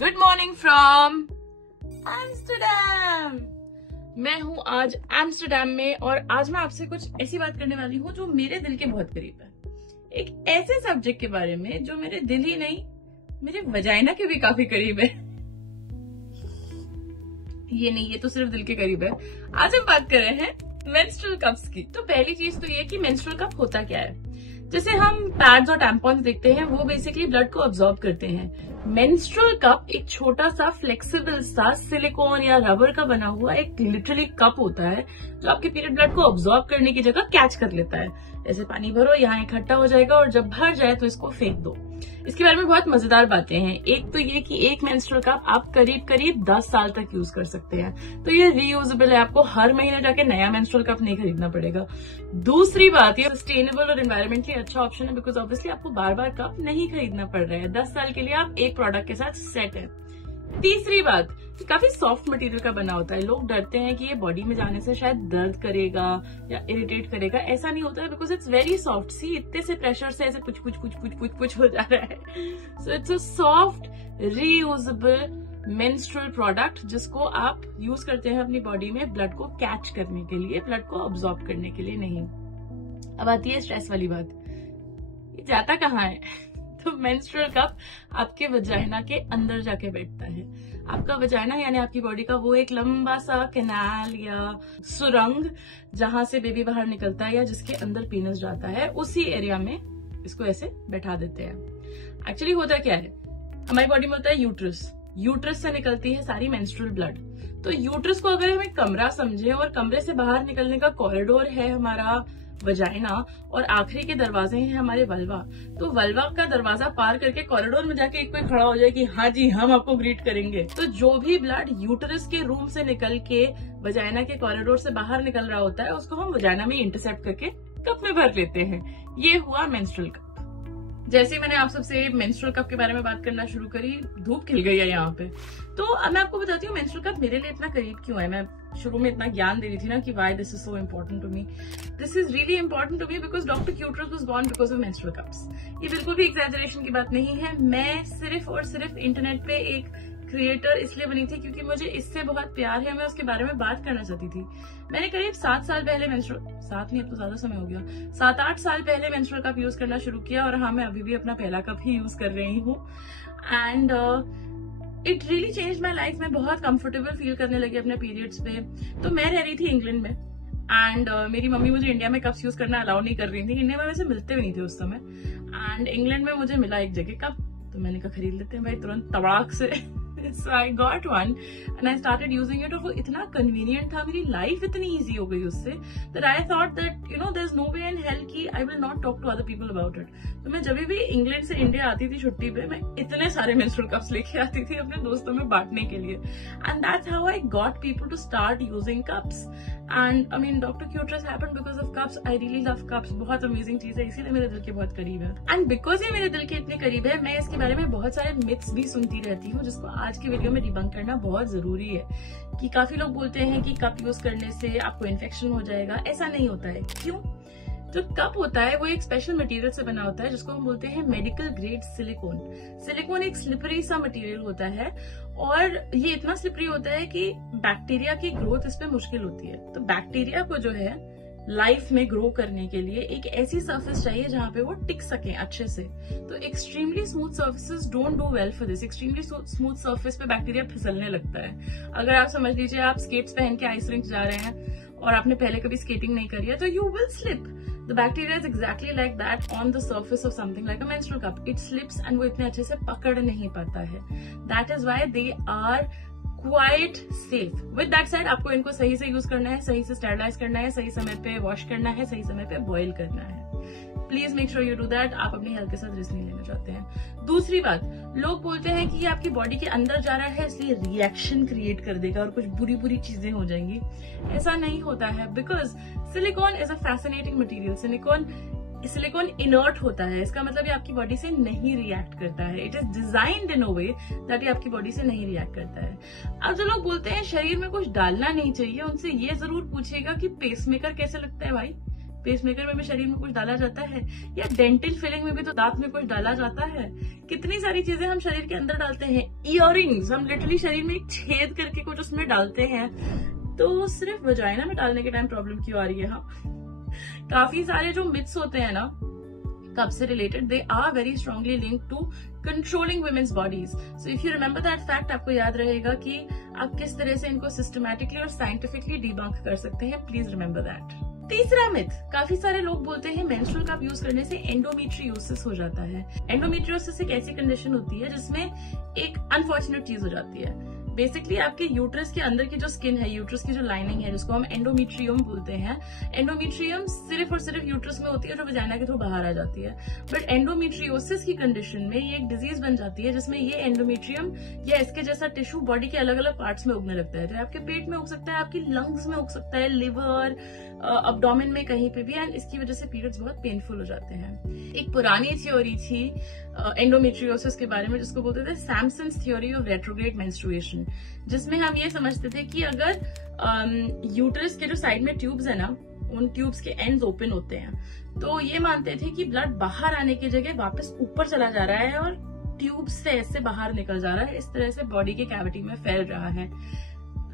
Good morning from Amsterdam. मैं हूँ आज एम्स्टरडैम में और आज मैं आपसे कुछ ऐसी बात करने वाली हूँ जो मेरे दिल के बहुत करीब है। एक ऐसे सब्जेक्ट के बारे में जो मेरे दिल ही नहीं मेरे वजाइना के भी काफी करीब है। ये तो सिर्फ दिल के करीब है। आज हम बात कर रहे हैं मेंस्ट्रुअल कप्स की। तो पहली चीज तो ये कि मेंस्ट्रुअल कप होता क्या है। जैसे हम पैड्स और टैम्पॉन्स देखते हैं, वो बेसिकली ब्लड को अब्सॉर्ब करते हैं। मेंस्ट्रुअल कप एक छोटा सा फ्लेक्सिबल सा सिलिकॉन या रबर का बना हुआ एक लिटरली कप होता है जो आपके पीरियड ब्लड को अब्सॉर्ब करने की जगह कैच कर लेता है। ऐसे पानी भरो, यहाँ इकट्ठा हो जाएगा और जब भर जाए तो इसको फेंक दो। इसके बारे में बहुत मजेदार बातें हैं। एक तो ये कि एक मेंस्ट्रुअल कप आप करीब 10 साल तक यूज कर सकते हैं, तो ये रीयूजेबल है। आपको हर महीने जाके नया मेंस्ट्रुअल कप नहीं खरीदना पड़ेगा। दूसरी बात, ये सस्टेनेबल और एनवायरमेंटली अच्छा ऑप्शन है बिकॉज ऑब्वियसली आपको बार बार कप नहीं खरीदना पड़ रहा है। 10 साल के लिए आप एक प्रोडक्ट के साथ सेट है। तीसरी बात, काफी सॉफ्ट मटेरियल का बना होता है। लोग डरते हैं कि ये बॉडी में जाने से शायद दर्द करेगा या इरिटेट करेगा। ऐसा नहीं होता है बिकॉज इट्स वेरी सॉफ्ट। सी इतने से प्रेशर से ऐसे कुछ हो जा रहा है। So it's a soft reusable menstrual product जिसको आप यूज करते हैं अपनी बॉडी में ब्लड को कैच करने के लिए, ब्लड को अब्सॉर्ब करने के लिए नहीं। अब आती है स्ट्रेस वाली बात, ये जाता कहाँ है। तो मेंस्ट्रुअल कप आपके वजाइना के अंदर जाके बैठता है। आपका वजाइना यानी आपकी बॉडी का वो एक लंबा सा कैनाल या सुरंग जहां से बेबी बाहर निकलता है या जिसके अंदर पीनस जाता है, उसी एरिया में इसको ऐसे बैठा देते हैं। एक्चुअली होता क्या है, हमारी बॉडी में होता है यूट्रस। यूट्रस से निकलती है सारी मेंस्ट्रुअल ब्लड। तो यूट्रस को अगर हम एक कमरा समझे और कमरे से बाहर निकलने का कॉरिडोर है हमारा वजाइना और आखिरी के दरवाजे हैं हमारे वल्वा, तो वल्वा का दरवाजा पार करके कॉरिडोर में जाके एक कोई खड़ा हो जाए कि हाँ जी हम आपको ग्रीट करेंगे। तो जो भी ब्लड यूटरस के रूम से निकल के वजाइना के कॉरिडोर से बाहर निकल रहा होता है उसको हम वजाइना में इंटरसेप्ट करके कप में भर लेते हैं। ये हुआ मेंस्ट्रुअल कप। जैसे मैंने आप सबसे मेंस्ट्रुअल कप के बारे में बात करना शुरू करी, धूप खिल गई है यहाँ पे। तो अब मैं आपको बताती हूँ मेंस्ट्रुअल कप मेरे लिए इतना करीब क्यों है। मैं शुरू में इतना ज्ञान दे रही थी ना कि why this is so important to me. This is really important to me because doctor Cuterus was born because of menstrual cups. ये बिल्कुल भी एग्जैजरेशन की बात नहीं है। मैं सिर्फ और सिर्फ इंटरनेट पे एक क्रिएटर इसलिए बनी थी क्योंकि मुझे इससे बहुत प्यार है। मैं उसके बारे में बात करना चाहती थी। मैंने करीब 7 साल पहले सात नहीं, अब तो ज्यादा समय हो गया, 7-8 साल पहले मेंस्ट्रुअल कप यूज करना शुरू किया। और हाँ, मैं अभी भी अपना पहला कप ही यूज कर रही हूँ and it really change my life. मैं बहुत कंफर्टेबल फील करने लगी अपने पीरियड्स पे। तो मैं रह रही थी इंग्लैंड में एंड मेरी मम्मी मुझे इंडिया में कप्स यूज करना अलाउ नहीं कर रही थी। इंडिया में वैसे मिलते भी नहीं थे उस समय एंड इंग्लैंड में मुझे मिला एक जगह कप, तो मैंने कहा खरीद लेते हैं भाई तुरंत तड़ाक से। So I got one and I started using it और वो इतना convenient था, मेरी लाइफ इतनी easy हो गई उससे that I thought that you know there's no way in hell कि I will not talk to other people about it। तो मैं जब भी इंग्लैंड से इंडिया आती थी छुट्टी पे, मैं इतने सारे मेंस्ट्रुअल कप्स लेके आती थी अपने दोस्तों में बांटने के लिए and that's how I got people to start using cups and I mean Dr. Cuterus happened because of cups। I really love cups, बहुत अमेजिंग चीज है, इसीलिए मेरे दिल के बहुत करीब है and because ये मेरे दिल के इतने करीब है मैं इसके बारे में बहुत सारे मिथ्स भी सुनती रहती हूँ जिसको आज की वीडियो में डिबंक करना बहुत जरूरी है। कि काफी लोग बोलते हैं कि कप यूज करने से आपको इन्फेक्शन हो जाएगा। ऐसा नहीं होता है। क्यों? जो कप होता है वो एक स्पेशल मटेरियल से बना होता है जिसको हम बोलते हैं मेडिकल ग्रेड सिलिकॉन। सिलिकॉन एक स्लिपरी सा मटेरियल होता है और ये इतना स्लिपरी होता है कि बैक्टीरिया की ग्रोथ इस पे मुश्किल होती है। तो बैक्टीरिया को जो है लाइफ में ग्रो करने के लिए एक ऐसी सरफेस चाहिए जहां पे वो टिक सके अच्छे से। तो extremely smooth surfaces don't do well for this. Extremely smooth surface पे बैक्टीरिया फिसलने लगता है। अगर आप समझ लीजिए आप स्केट्स पहन के आइस रिंक जा रहे हैं और आपने पहले कभी स्केटिंग नहीं करी है तो you will slip. The bacteria is exactly like that on the surface of something like a menstrual cup. It slips and वो इतने अच्छे से पकड़ नहीं पाता है। That is why they are quite safe. With that said, आपको इनको सही से यूज करना है, सही से स्टेरिलाइज करना है, सही समय पे वॉश करना है, सही समय पे बॉईल करना है। Please make sure you do that. आप अपनी हेल्थ के साथ रिस्क नहीं लेना चाहते हैं। दूसरी बात, लोग बोलते हैं कि ये आपकी बॉडी के अंदर जा रहा है इसलिए रिएक्शन क्रिएट कर देगा और कुछ बुरी बुरी चीजें हो जाएंगी। ऐसा नहीं होता है because silicon is a fascinating material. Silicon inert होता है, इसका मतलब ये आपकी बॉडी से नहीं रिएक्ट करता है। It is designed in a way that ये आपकी बॉडी से नहीं रिएक्ट करता है। अब जो लोग बोलते हैं शरीर में कुछ डालना नहीं चाहिए, उनसे ये जरूर पूछेगा कि पेसमेकर कैसे लगता है भाई। पेसमेकर में भी शरीर में कुछ डाला जाता है, या डेंटल फिलिंग में भी तो दांत में कुछ डाला जाता है। कितनी सारी चीजें हम शरीर के अंदर डालते हैं। इयररिंग्स हम लिटरली शरीर में एक छेद करके कुछ उसमें डालते हैं। तो सिर्फ वजाइना में डालने के टाइम प्रॉब्लम क्यों आ रही है? हाँ, काफी सारे जो मिथ्स होते हैं ना कप से related, they are very strongly linked to controlling women's bodies. So if you remember that fact, आपको याद रहेगा कि आप किस तरह से इनको सिस्टमैटिकली और साइंटिफिकली डिबंक कर सकते हैं। Please remember that. तीसरा मिथ, काफी सारे लोग बोलते हैं मेंस्ट्रुअल कप यूज करने से एंडोमेट्रियोसिस हो जाता है। एंडोमेट्रियोसिस एक ऐसी कंडीशन होती है जिसमें एक अनफॉर्चुनेट चीज हो जाती है। बेसिकली आपके यूट्रस के अंदर की जो स्किन है, यूट्रस की जो लाइनिंग है, जिसको हम एंडोमेट्रियम बोलते हैं, एंडोमेट्रियम सिर्फ और सिर्फ यूट्रस में होती है जो वजाइना के थ्रू बाहर आ जाती है। बट एंडोमेट्रियोसिस की कंडीशन में ये एक डिजीज बन जाती है जिसमें ये एंडोमेट्रियम या इसके जैसा टिश्यू बॉडी के अलग अलग पार्ट्स में उगने लगता है। तो आपके पेट में उग सकता है, आपकी लंग्स में उग सकता है, लिवर, अब्डोमेन में कहीं पे भी, एंड इसकी वजह से पीरियड्स बहुत पेनफुल हो जाते हैं। एक पुरानी थ्योरी थी एंडोमेट्रियोसिस के बारे में जिसको बोलते थे सैमसन्स थ्योरी ऑफ रेट्रोग्रेड मेंस्ट्रुएशन, जिसमें हम ये समझते थे कि अगर यूट्रस के जो साइड में ट्यूब्स है ना, उन ट्यूब्स के एंड्स ओपन होते हैं, तो ये मानते थे कि ब्लड बाहर आने की जगह वापस ऊपर चला जा रहा है और ट्यूब्स से ऐसे बाहर निकल जा रहा है, इस तरह से बॉडी के कैविटी में फैल रहा है।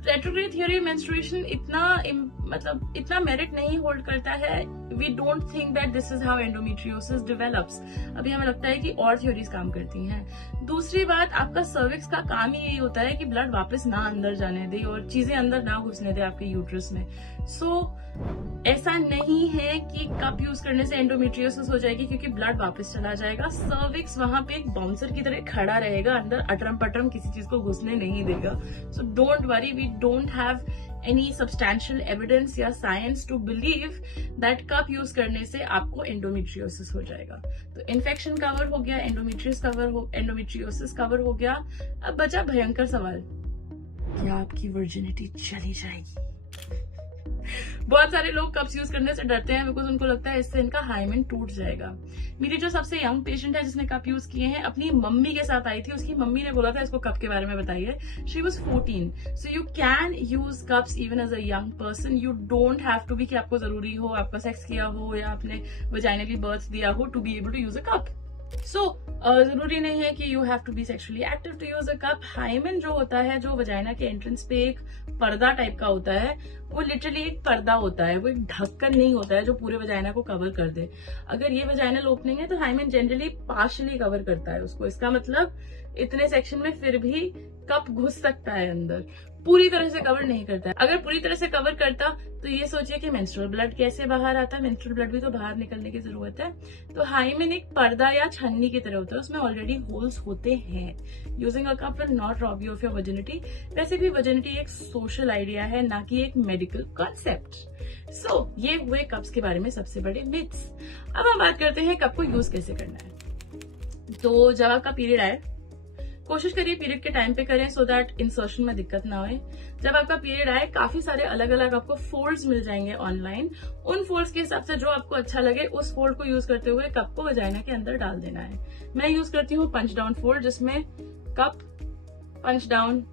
रेट्रोग्रेड थ्योरी मेंस्ट्रुएशन इतना मेरिट नहीं होल्ड करता है। We don't think that this is how endometriosis develops. अभी हमें लगता है कि और थ्योरीज काम करती हैं। दूसरी बात, आपका सर्विक्स का काम ही यही होता है कि ब्लड वापस ना अंदर जाने दे और चीजें अंदर ना घुसने दे आपके यूट्रस में। ऐसा नहीं है कि कप यूज करने से एंडोमेट्रियोसिस हो जाएगी क्योंकि ब्लड वापस चला जाएगा। सर्विक्स वहां पे एक बाउंसर की तरह खड़ा रहेगा, अंदर अटरम पटरम किसी चीज को घुसने नहीं देगा। So don't worry, we don't have any substantial evidence या science to believe that cup use करने से आपको एंडोमेट्रियोसिस हो जाएगा। तो इन्फेक्शन कवर हो गया, एंडोमेट्रियोसिस कवर हो गया। अब बचा भयंकर सवाल, क्या आपकी वर्जिनिटी चली जाएगी? बहुत सारे लोग कप्स यूज करने से डरते हैं बिकॉज उनको लगता है इससे इनका हाइमेन टूट जाएगा। मेरी जो सबसे यंग पेशेंट है जिसने कप यूज किए हैं, अपनी मम्मी के साथ आई थी। उसकी मम्मी ने बोला था इसको कप के बारे में बताइए। She was 14। So you can use cups even as a young person. You don't have to be कि आपको जरूरी हो, आपका सेक्स किया हो या आपने वजाइनली बर्थ दिया हो to be able to use a cup. जरूरी नहीं है कि you have to be sexually active to use a cup. Hymen जो होता है, जो वजाइना के एंट्रेंस पे एक पर्दा टाइप का होता है, वो लिटरली एक पर्दा होता है, वो एक ढक्कन नहीं होता है जो पूरे वजाइना को कवर कर दे। अगर ये वजाइनल ओपनिंग है तो हाइमेन जनरली पार्शियली कवर करता है उसको। इसका मतलब इतने सेक्शन में फिर भी कप घुस सकता है अंदर, पूरी तरह से कवर नहीं करता है। अगर पूरी तरह से कवर करता तो ये सोचिए कि मेंस्ट्रुअल ब्लड कैसे बाहर आता है। मेंस्ट्रुअल ब्लड भी तो बाहर निकलने की जरूरत है। तो हाइमेन एक पर्दा या छन्नी की तरह होता है, उसमें ऑलरेडी होल्स होते हैं। Using a cup will not rob you of your virginity. वैसे भी वर्जिनिटी एक सोशल आइडिया है, ना कि एक मेडिकल कॉन्सेप्ट। ये हुए कप्स के बारे में सबसे बड़े मिथ्स। अब हम बात करते हैं कप को यूज कैसे करना है। तो जब आपका पीरियड आए, कोशिश करिए पीरियड के टाइम पे करें सो दैट इंसर्शन में दिक्कत ना होए। जब आपका पीरियड आए, काफी सारे अलग अलग आपको फोल्ड्स मिल जाएंगे ऑनलाइन। उन फोल्ड्स के हिसाब से जो आपको अच्छा लगे उस फोल्ड को यूज करते हुए कप को वजाइना के अंदर डाल देना है। मैं यूज करती हूँ पंच डाउन फोल्ड, जिसमें कप पंच डाउन,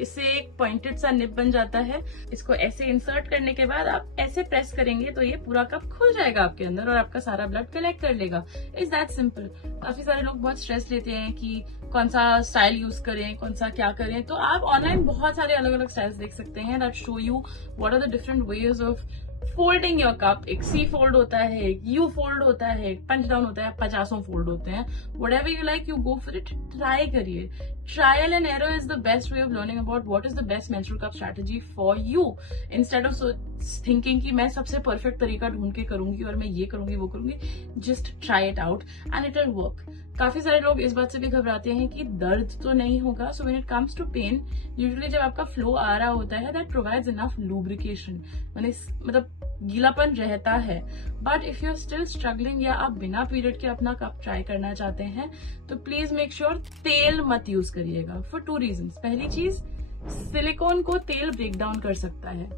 इससे एक पॉइंटेड सा निप बन जाता है। इसको ऐसे इंसर्ट करने के बाद आप ऐसे प्रेस करेंगे तो ये पूरा कप खुल जाएगा आपके अंदर और आपका सारा ब्लड कलेक्ट कर लेगा। It's that simple. काफी सारे लोग बहुत स्ट्रेस लेते हैं कि कौन सा स्टाइल यूज करें, कौन सा क्या करें। तो आप ऑनलाइन बहुत सारे अलग अलग स्टाइल्स देख सकते हैं that show you what are the different ways of folding your cup. एक सी फोल्ड होता है, एक यू फोल्ड होता है, एक पंच डाउन होता है, 50 फोल्ड होते हैं। Whatever you like, you go for it, try करिए। Trial and error is the best way of learning about what is the best menstrual cup strategy for you, instead of thinking कि मैं सबसे perfect तरीका ढूंढ के करूंगी और मैं ये करूंगी वो करूंगी। Just try it out and it will work. काफी सारे लोग इस बात से भी घबराते हैं कि दर्द तो नहीं होगा। So when it comes to pain, usually जब आपका फ्लो आ रहा होता है, दैट प्रोवाइड्स इनफ लुब्रिकेशन, मतलब गीलापन रहता है। But if you are still struggling या आप बिना पीरियड के अपना कप ट्राई करना चाहते हैं तो प्लीज मेक श्योर तेल मत यूज करिएगा फॉर 2 रीजंस। पहली चीज, सिलिकॉन को तेल ब्रेक डाउन कर सकता है।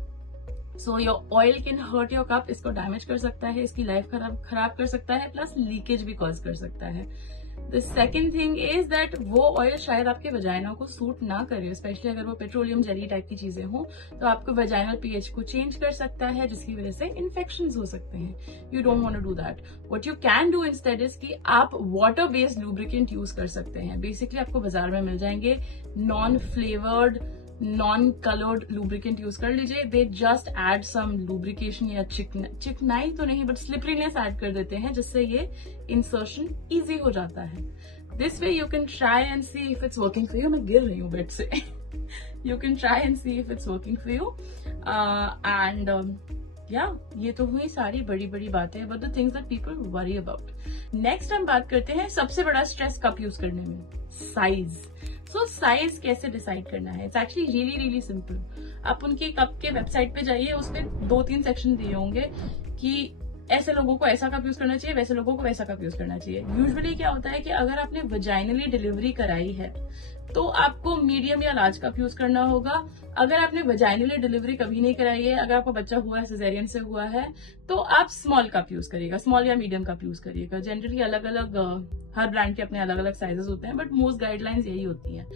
So your oil can hurt your cup, इसको डैमेज कर सकता है, इसकी लाइफ खराब कर सकता है, प्लस लीकेज भी कॉज कर सकता है। The second thing is that वो ऑयल शायद आपके वजाइना को सूट ना करे, स्पेशली अगर वो पेट्रोलियम जेली टाइप की चीजें हों, तो आपको वजाइनल पीएच को चेंज कर सकता है, जिसकी वजह से इन्फेक्शंस हो सकते हैं. You don't want to do that. What you can do instead is कि आप वाटर बेस्ड लुब्रिकेंट यूज कर सकते हैं. बेसिकली आपको बाजार में मिल जाएंगे non flavoured, non coloured lubricant use कर लीजिए. They just add some lubrication या चिकनाई तो नहीं बट स्लिपरीनेस ऐड कर देते हैं, जिससे ये इंसर्शन इजी हो जाता है. This way you can try and see if it's working for you. मैं गिर रही हूँ बेड से. You can try and see if it's working for you. And ये तो हुई सारी बड़ी बड़ी बातें about the things that people worry about. Next हम बात करते हैं सबसे बड़ा स्ट्रेस कप यूज करने में, साइज. सो साइज कैसे डिसाइड करना है? It's actually really really simple. आप उनकी कप के वेबसाइट पे जाइए, उस पर 2-3 सेक्शन दिए होंगे कि ऐसे लोगों को ऐसा कप यूज करना चाहिए, वैसे लोगों को वैसा कप यूज करना चाहिए. यूजुअली क्या होता है कि अगर आपने वजाइनली डिलीवरी कराई है तो आपको मीडियम या लार्ज कप यूज करना होगा. अगर आपने वजाइनली डिलीवरी कभी नहीं कराई है, अगर आपका बच्चा हुआ है सिजेरियन से हुआ है, तो आप स्मॉल कप यूज करिएगा, स्मॉल या मीडियम कप यूज करिएगा. जनरली अलग अलग हर ब्रांड के अपने अलग अलग साइजेस होते हैं, बट मोस्ट गाइडलाइंस यही होती हैं.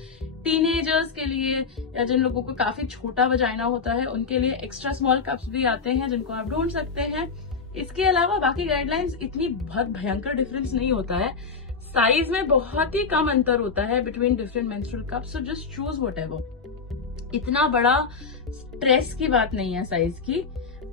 टीनेजर्स के लिए या जिन लोगों को काफी छोटा वजाइना होता है, उनके लिए एक्स्ट्रा स्मॉल कप्स भी आते हैं जिनको आप ढूंढ सकते हैं. इसके अलावा बाकी गाइडलाइंस इतनी बहुत भयंकर डिफरेंस नहीं होता है. साइज में बहुत ही कम अंतर होता है between different menstrual cups, so just choose whatever. इतना बड़ा स्ट्रेस की बात नहीं है साइज की.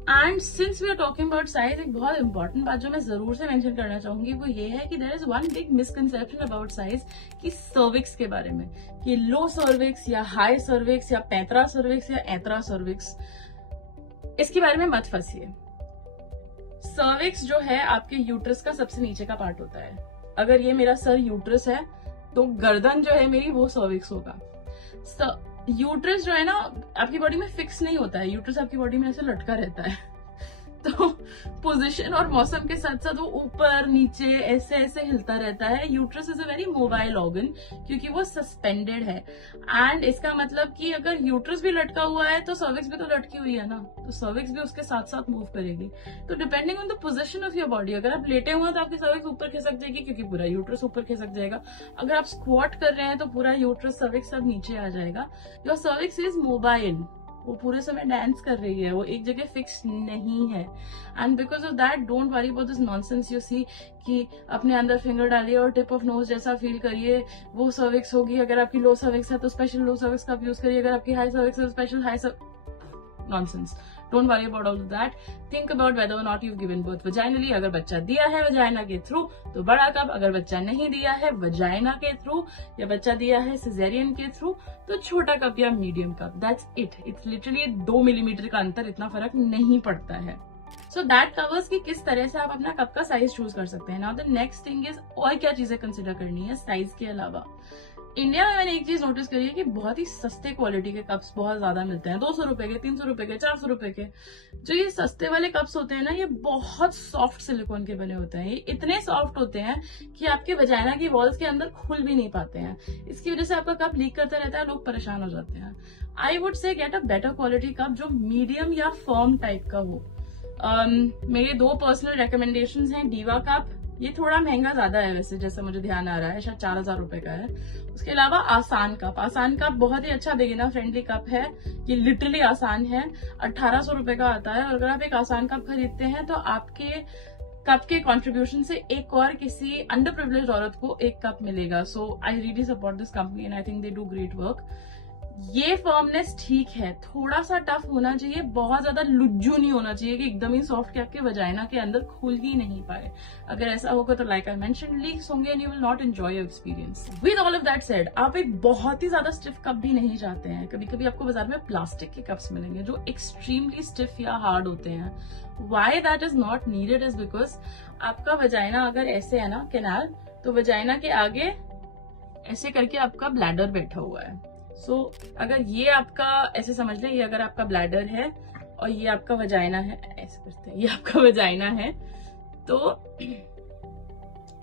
And since we are talking about size, एक बहुत इंपॉर्टेंट बात जो मैं जरूर से मेंशन करना चाहूंगी वो ये है कि there is one big misconception about size कि सर्विक्स के बारे में, कि लो सर्विक्स या हाई सर्विक्स या पैंतरा सर्विक्स या ऐतरा सर्विक्स, इसके बारे में मत फंसिए. सर्विक्स जो है आपके यूट्रस का सबसे नीचे का पार्ट होता है. अगर ये मेरा सर यूट्रस है तो गर्दन जो है मेरी वो सर्विक्स होगा. यूट्रस जो है ना आपकी बॉडी में फिक्स नहीं होता है, यूट्रस आपकी बॉडी में ऐसे लटका रहता है. तो पोजीशन और मौसम के साथ साथ वो ऊपर नीचे ऐसे ऐसे हिलता रहता है. Uterus is a very mobile organ क्योंकि वो सस्पेंडेड है. एंड इसका मतलब कि अगर यूट्रस भी लटका हुआ है तो सर्विक्स भी तो लटकी हुई है ना, तो सर्विक्स भी उसके साथ साथ मूव करेगी. तो depending on the position of your body, अगर आप लेटे हुए हैं तो आपकी सर्विक्स ऊपर खिसक जाएगी क्योंकि पूरा यूट्रस ऊपर खिसक जाएगा. अगर आप स्क्वाट कर रहे हैं तो पूरा यूट्रस सर्विक्स सब नीचे आ जाएगा. योर सर्विक्स इज मोबाइल, वो पूरे समय डांस कर रही है, वो एक जगह फिक्स नहीं है. And because of that don't worry about this nonsense you see कि अपने अंदर फिंगर डालिए और टिप ऑफ नोज जैसा फील करिए, वो सर्विक्स होगी. अगर आपकी लो सर्विक्स है तो स्पेशल लो सर्विक्स का यूज करिए, अगर आपकी हाई सर्विक्स है तो special high nonsense. Don't worry about all of that. Think about whether or not you've given birth vaginally. अगर बच्चा दिया है वजाइना के थ्रू तो बड़ा कप, अगर बच्चा नहीं दिया है वजाइना के थ्रू या बच्चा दिया है सिजेरियन के थ्रू तो छोटा कप या medium cup. That's it. It's literally 2 millimetre का अंतर, इतना फर्क नहीं पड़ता है. So that covers कि किस तरह से आप अपना कप का साइज चूज कर सकते हैं. Now the next thing is और क्या चीजें कंसिडर करनी है साइज के अलावा. इंडिया में मैंने एक चीज नोटिस करी है कि बहुत ही सस्ते क्वालिटी के कप्स बहुत ज्यादा मिलते हैं. 200 रुपए के, 300 रुपए के, 400 रुपए के. जो ये सस्ते वाले कप्स होते हैं ना, ये बहुत सॉफ्ट सिलिकॉन के बने होते हैं. ये इतने सॉफ्ट होते हैं कि आपके वजाइना की वॉल्स के अंदर खुल भी नहीं पाते हैं. इसकी वजह से आपका कप लीक करता रहता है, लोग परेशान हो जाते हैं. I would say get a better quality cup जो मीडियम या फर्म टाइप का हो. मेरे 2 पर्सनल रिकमेंडेशंस हैं. डीवा कप, ये थोड़ा महंगा ज्यादा है वैसे, जैसे मुझे ध्यान आ रहा है, शायद 4000 रुपए का है. उसके अलावा आसान कप, आसान कप बहुत ही अच्छा बिगिनर फ्रेंडली कप है. ये लिटरली आसान है, 1800 रुपए का आता है. और अगर आप एक आसान कप खरीदते हैं तो आपके कप के कंट्रीब्यूशन से एक और किसी अंडर प्रिविलेज्ड औरत को एक कप मिलेगा. So I really support this company and I think they do great work. ये फर्मनेस ठीक है, थोड़ा सा टफ होना चाहिए, बहुत ज्यादा लुज्जू नहीं होना चाहिए कि एकदम ही सॉफ्ट के आपके वजाइना के अंदर खुल ही नहीं पाए. अगर ऐसा होगा तो लाइक आई मेंशन लीक्स होंगे and you will not enjoy your experience. With all of that said, आप एक बहुत ही ज्यादा स्टिफ कप भी नहीं चाहते हैं. कभी कभी आपको बाजार में प्लास्टिक के कप्स मिलेंगे जो एक्सट्रीमली स्टिफ या हार्ड होते हैं. Why that is not needed is because आपका वजाइना अगर ऐसे है ना कैनाल, तो वजाइना के आगे ऐसे करके आपका ब्लैडर बैठा हुआ है. सो अगर ये आपका ऐसे समझ लें, ये अगर आपका ब्लैडर है और ये आपका वजाइना है, ऐसे करते हैं, ये आपका वजाइना है, तो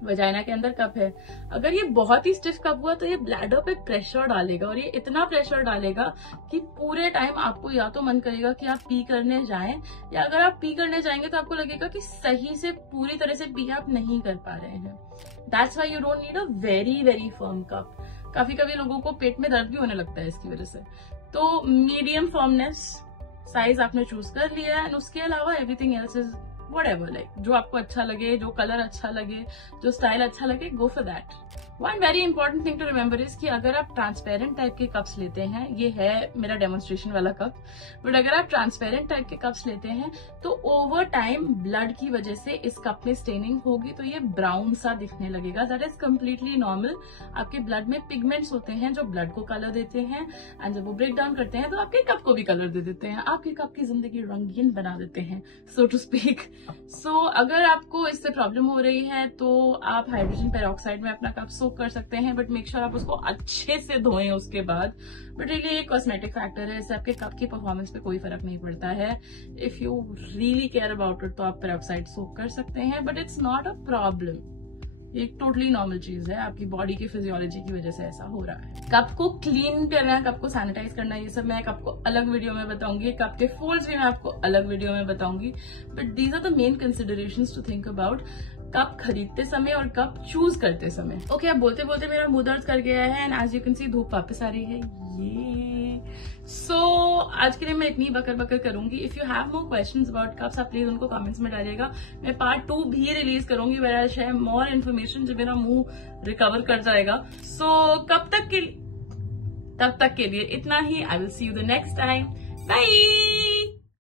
वजाइना के अंदर कप है, अगर ये बहुत ही स्टिफ कप हुआ तो ये ब्लैडर पे प्रेशर डालेगा, और ये इतना प्रेशर डालेगा कि पूरे टाइम आपको या तो मन करेगा कि आप पी करने जाएं, या अगर आप पी करने जाएंगे तो आपको लगेगा कि सही से पूरी तरह से पी आप नहीं कर पा रहे हैं। That's why you don't need a very very firm cup. काफी कभी लोगों को पेट में दर्द भी होने लगता है इसकी वजह से। तो मीडियम फर्मनेस साइज आपने चूज कर लिया है, एंड उसके अलावा everything else is whatever, like जो आपको अच्छा लगे, जो कलर अच्छा लगे, जो स्टाइल अच्छा लगे, go for that. One very important thing to remember is कि अगर आप ट्रांसपेरेंट टाइप के कप्स लेते हैं, ये है मेरा डेमोन्स्ट्रेशन वाला कप, बट अगर आप ट्रांसपेरेंट टाइप के कप्स लेते हैं तो ओवर टाइम ब्लड की वजह से इस कप में स्टेनिंग होगी, तो ये ब्राउन सा दिखने लगेगा। That is completely normal. आपके ब्लड में पिगमेंट्स होते हैं जो ब्लड को कलर देते हैं, एंड जब वो ब्रेक डाउन करते हैं तो आपके कप को भी कलर दे देते हैं, आपके कप की जिंदगी रंगीन बना देते हैं, सो टू स्पीक। सो अगर आपको इससे प्रॉब्लम हो रही है तो आप हाइड्रोजन पेरोक्साइड में अपना कप सोक कर सकते हैं, बट मेक श्योर आप उसको अच्छे से धोएं उसके बाद। बट रियली ये कॉस्मेटिक फैक्टर है, इससे आपके कप की परफॉर्मेंस पे कोई फर्क नहीं पड़ता है। If you really care about it तो आप पेरोक्साइड सोक कर सकते हैं, but it's not a problem. ये टोटली नॉर्मल चीज है, आपकी बॉडी की फिजियोलॉजी की वजह से ऐसा हो रहा है। कप को क्लीन करना, कप को सैनिटाइज करना, ये सब मैं आपको अलग वीडियो में बताऊंगी। कप के फोल्ड्स भी मैं आपको अलग वीडियो में बताऊंगी, but these are the main considerations to think about cup खरीदते समय और कप चूज करते समय। ओके, अब बोलते बोलते मेरा मुंह दर्द कर गया है, and as you can see धूप वापस आ रही है। आज के लिए मैं इतनी बकर बकर करूंगी। If you have more questions about cups, आप प्लीज उनको कमेंट्स में डालिएगा। मैं पार्ट 2 भी रिलीज करूंगी, where I share more information जब मेरा मुंह रिकवर कर जाएगा। तब तक के लिए इतना ही। I will see you the next time. Bye.